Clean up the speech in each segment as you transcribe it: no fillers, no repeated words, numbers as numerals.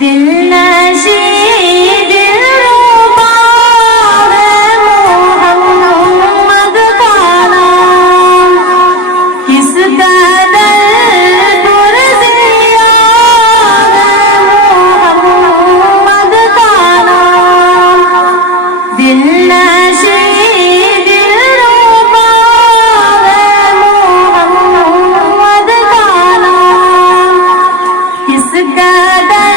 دل نشی دلربا ہے محمد کا نام، کس قدر پرزیا ہے محمد کا نام، دل نشی دلربا ہے محمد کا نام، کس قدر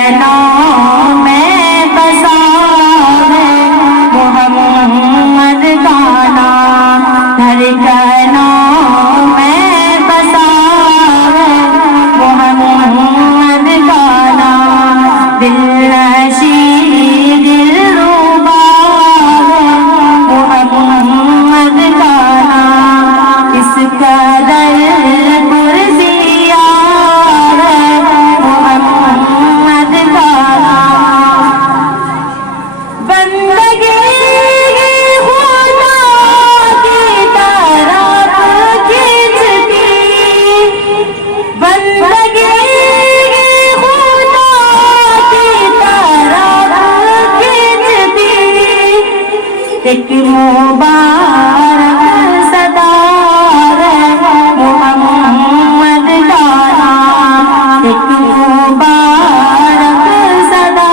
دھڑکنوں میں بسا ہے محمد کا نام، دھڑکنوں میں بسا ہے محمد کا نام، دل نشی دلربا ہے محمد کا نام، اس قدر پرزیا ہے محمد کا نام، بندگی خدا کی طرف کھینچتی، بندگی خدا کی طرف کھینچتی، ایک مبارک صدا ہے محمد کا نام، ایک مبارک صدا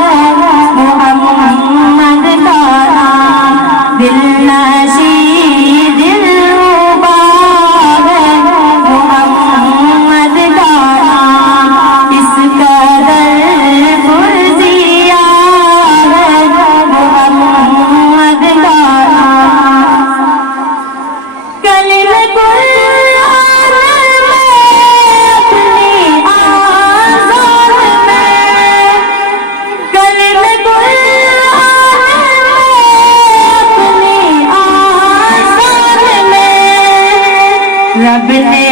ہے محمد کا نام، دل نشی دلربا ہے محمد کا نام، اس قدر پرزیا ہے محمد کا نام، کلمہ قرآن میں اپنی آزان میں، کلمہ قرآن میں اپنی آزان میں، رب نے